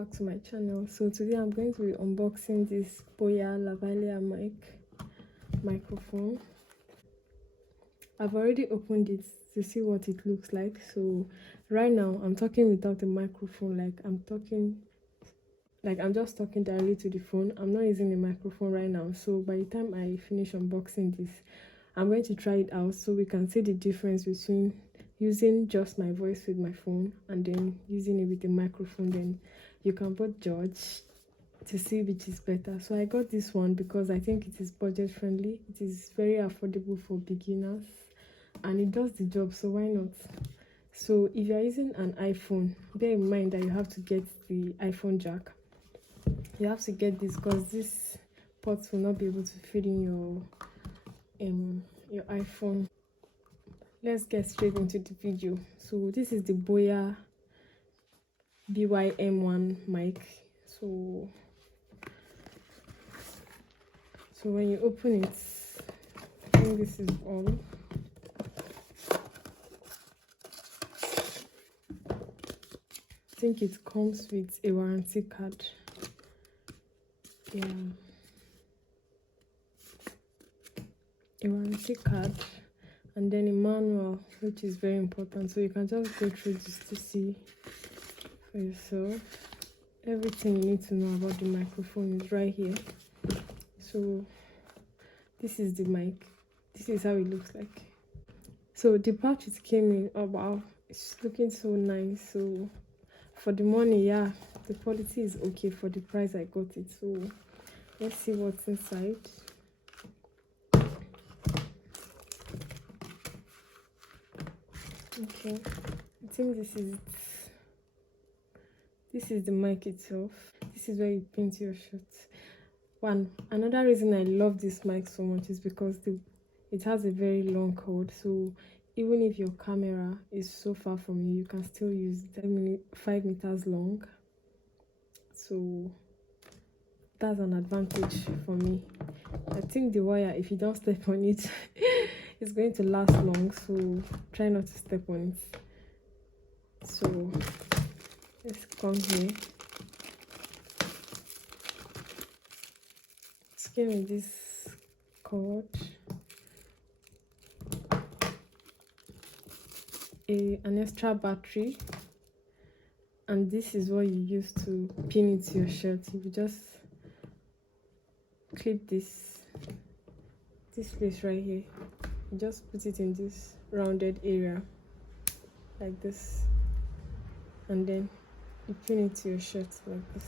back to my channel. So today I'm going to be unboxing this BOYA lavalier microphone. I've already opened it to see what it looks like. So right now I'm talking without the microphone, I'm just talking directly to the phone. I'm not using the microphone right now. So by the time I finish unboxing this, I'm going to try it out so we can see the difference between using just my voice with my phone and then using it with the microphone. Then you can both judge to see which is better. So I got this one because I think it is budget friendly. It is very affordable for beginners and it does the job, so why not? So if you're using an iPhone, bear in mind that you have to get the iPhone jack. You have to get this because this ports will not be able to fit in your iPhone. Let's get straight into the video. So this is the BOYA BYM1 mic. So when you open it, I think this is all. I think it comes with a warranty card. Yeah, a warranty card and then a manual, which is very important, so you can just go through this to see for yourself. Everything you need to know about the microphone is right here. So this is the mic. This is how it looks like. So the pouch it came in, oh wow, it's looking so nice. So for the money, yeah, the quality is okay for the price I got it. So let's see what's inside. Okay, I think this is the mic itself. This is where you paint your shirt. Another reason I love this mic so much is because it has a very long cord. So even if your camera is so far from you, you can still use it. 5 meters long. So that's an advantage for me. I think the wire, if you don't step on it, it's going to last long, so try not to step on it. So let's come here. It's came with this cord, an extra battery, and this is what you use to pin it to your shirt. You just clip this place right here. You just put it in this rounded area like this, and then you pin it to your shirt like this.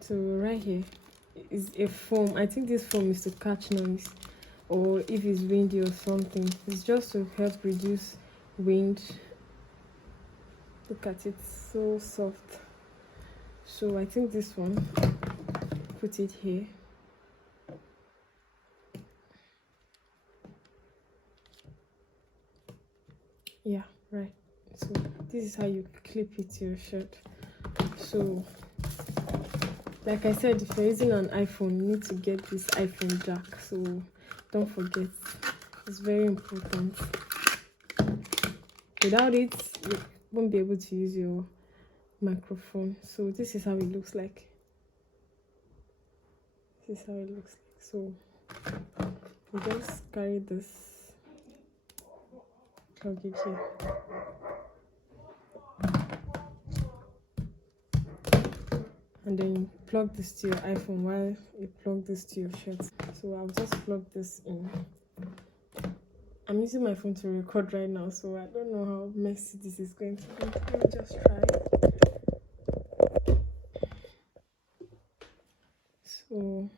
So right here is a foam. I think this foam is to catch noise, or if it's windy or something. It's just to help reduce wind. Look at it, so soft. So I think this one, put it here. Yeah, right. So this is how you clip it to your shirt. So like I said, if you're using an iPhone, you need to get this iPhone jack. So don't forget, it's very important. Without it, you won't be able to use your microphone. So this is how it looks like. This is how it looks like. So you just carry this, plug it here. And then you plug this to your iPhone while you plug this to your shirt. So I'll just plug this in. I'm using my phone to record right now, so I don't know how messy this is going to be. Let me just try. So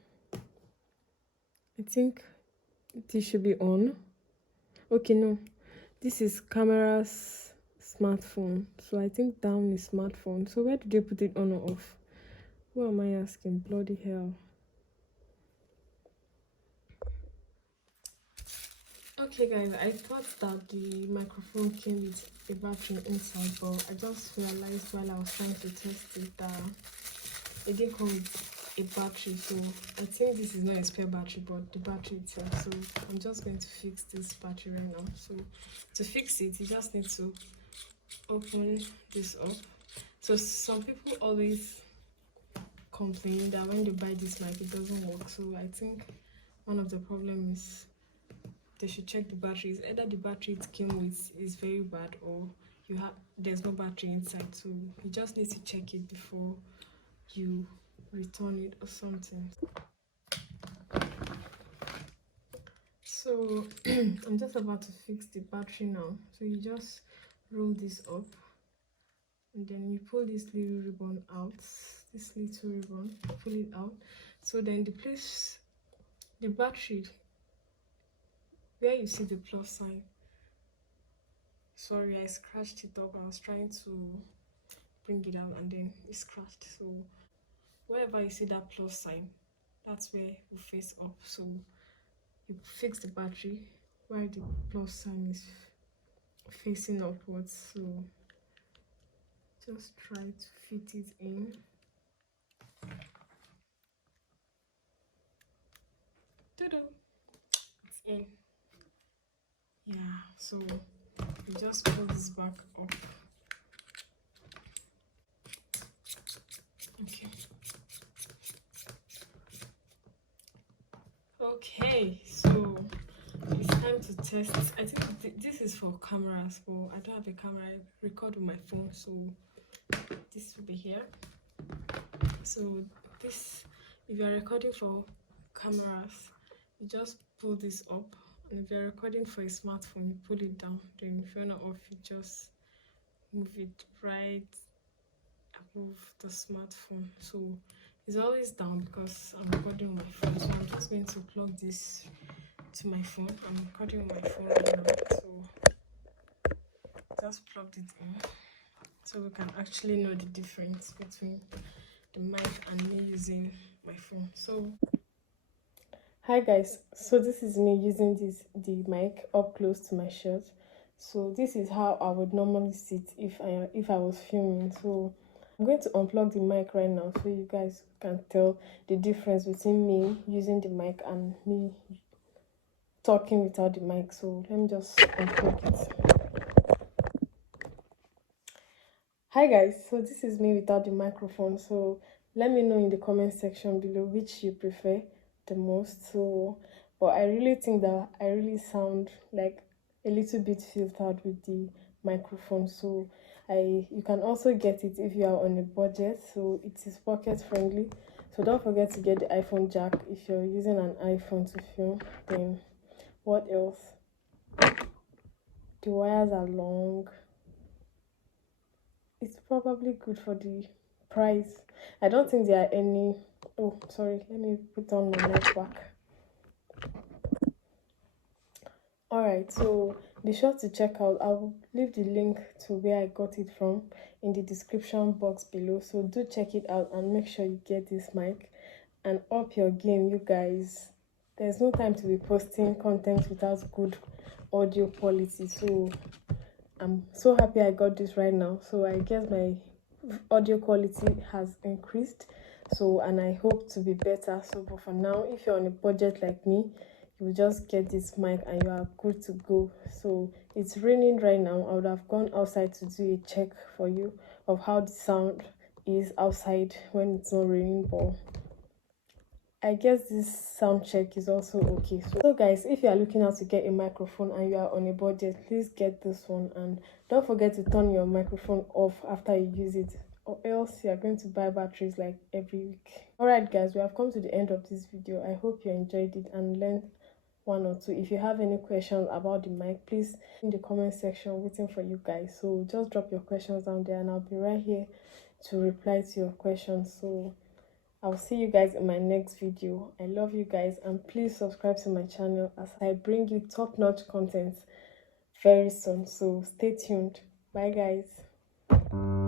I think this should be on. Okay, no, this is camera's smartphone. So I think down is smartphone. So where did you put it on or off? Who am I asking? Bloody hell. Okay guys, I thought that the microphone came with a battery inside, but I just realized while I was trying to test it that it didn't come with a battery. So I think this is not a spare battery, but the battery itself. So I'm just going to fix this battery right now. So to fix it, you just need to open this up So some people always complain that when they buy this mic it doesn't work. So I think one of the problems is they should check the batteries. Either the battery it came with is very bad, or there's no battery inside. So you just need to check it before you return it or something. So I'm just about to fix the battery now. So you just roll this up and then you pull this little ribbon out, this little ribbon, pull it out. So then the battery where you see the plus sign, sorry I scratched it up. I was trying to bring it out and then it scratched. So wherever you see that plus sign, that's where you face up. So you fix the battery where the plus sign is facing upwards. So just try to fit it in. Ta-da! It's in. Yeah, so you just pull this back up. Okay, so it's time to test. I think this is for cameras, but I don't have a camera. I record with my phone, so this will be here. So this, if you're recording for cameras, you just pull this up, and if you're recording for a smartphone, you pull it down. Then if you're not off, you just move it right above the smartphone. So it's always down because I'm recording with my phone. So I'm just going to plug this to my phone. I'm recording with my phone right now, so just plugged it in so we can actually know the difference between the mic and me using my phone. So hi guys, so this is me using the mic up close to my shirt. So this is how I would normally sit if I was filming. So I'm going to unplug the mic right now so you guys can tell the difference between me using the mic and me talking without the mic. So let me just unplug it. Hi guys, so this is me without the microphone. So let me know in the comment section below which you prefer the most. So but I really think that I really sound like a little bit filtered with the microphone. So you can also get it if you are on a budget. So it is pocket friendly. So don't forget to get the iPhone jack if you're using an iPhone to film. Then what else? The wires are long. It's probably good for the price. I don't think there are any. Oh, sorry, let me put on my mic back. Alright, so be sure to check out. I will leave the link to where I got it from in the description box below. So do check it out and make sure you get this mic and up your game, you guys. There's no time to be posting content without good audio quality. So I'm so happy I got this right now. So I guess my audio quality has increased. So, and I hope to be better. So, but for now, if you're on a budget like me, you just get this mic and you are good to go. So it's raining right now. I would have gone outside to do a check for you of how the sound is outside when it's not raining, but I guess this sound check is also okay. So guys, if you are looking out to get a microphone and you are on a budget, please get this one, and don't forget to turn your microphone off after you use it, or else you are going to buy batteries like every week. Alright guys, we have come to the end of this video. I hope you enjoyed it and learned one or two. If you have any questions about the mic, please in the comment section, waiting for you guys. So just drop your questions down there and I'll be right here to reply to your questions. So I'll see you guys in my next video. I love you guys, and please subscribe to my channel as I bring you top-notch content very soon. So stay tuned. Bye guys.